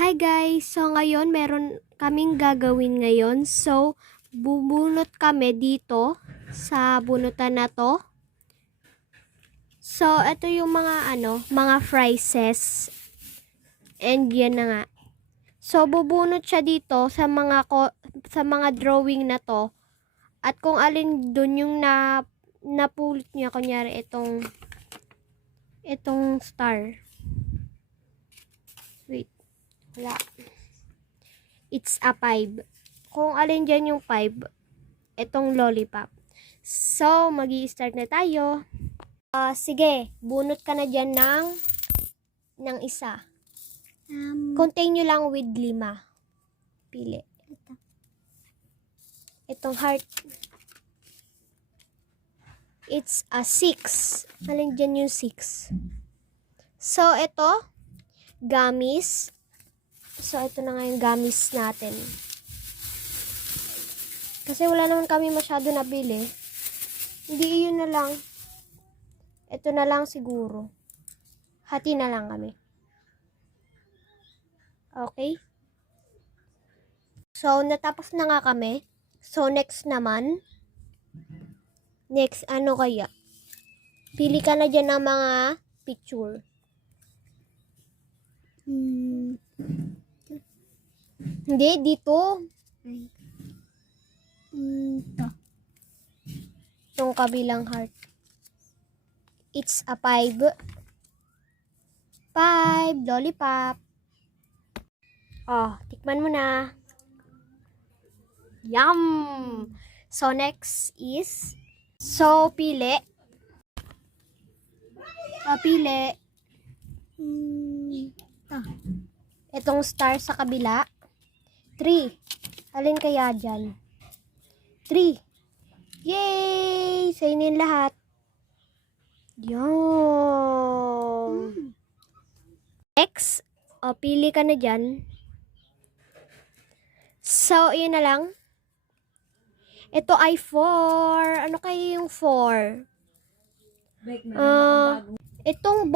Hi guys! So ngayon meron kaming gagawin ngayon. So bubunot kami dito sa bunutan na to. So ito yung mga mga phrases. And yan na nga. So bubunot siya dito sa mga drawing na to. At kung alin dun yung napulot niya, kunyari itong star. Wait. Wala. It's a 5. Kung alin dyan yung 5, itong lollipop. So, magi-start na tayo. Sige, bunot ka na dyan ng isa. Continue lang with 5. Pili. Itong heart. It's a 6. Alin dyan yung 6. So, ito, gummies. So, ito na nga yung gummies natin. Kasi wala naman kami masyado nabili. Hindi, yun na lang. Ito na lang siguro. Hati na lang kami. Okay? So, natapos na nga kami. So, next naman. Next, ano kaya? Pili ka na dyan ng mga picture. Hindi, dito. Ito. Itong kabilang heart. It's a 5. 5, lollipop. Oh, tikman mo na. Yum! So, next is, pili. Pili. Itong star sa kabila. 3. Alin kaya dyan? 3. Yay! Sa'yo na yung lahat. Yum! Next, pili ka na dyan. So, yun na lang. Ito ay 4. Ano kaya yung 4? Itong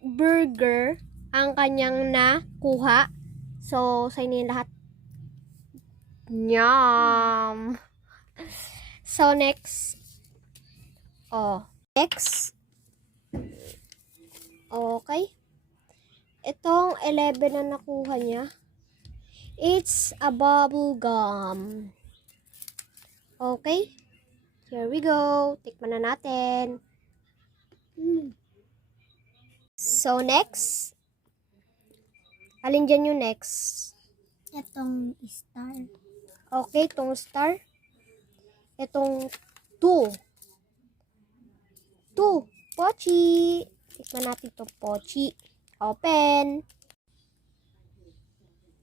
burger ang kanyang nakuha. So, sa'yo na yung lahat. Yum! So, next. Next. Okay. Itong 11 na nakuha niya. It's a bubble gum. Okay. Here we go. Tikman na natin. So, next. Alin dyan yung next? Itong star. Okay, itong star. Itong 2. 2. Pochi. Tikman natin ito. Pochi. Open.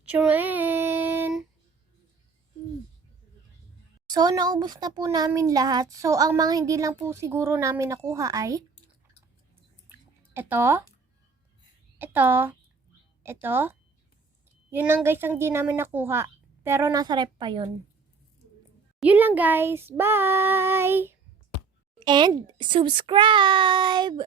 Churin. So, naubos na po namin lahat. So, ang mga hindi lang po siguro namin nakuha ay ito. Yun lang guys ang di namin nakuha. Pero nasa rep pa yun. Yun lang guys. Bye! And subscribe!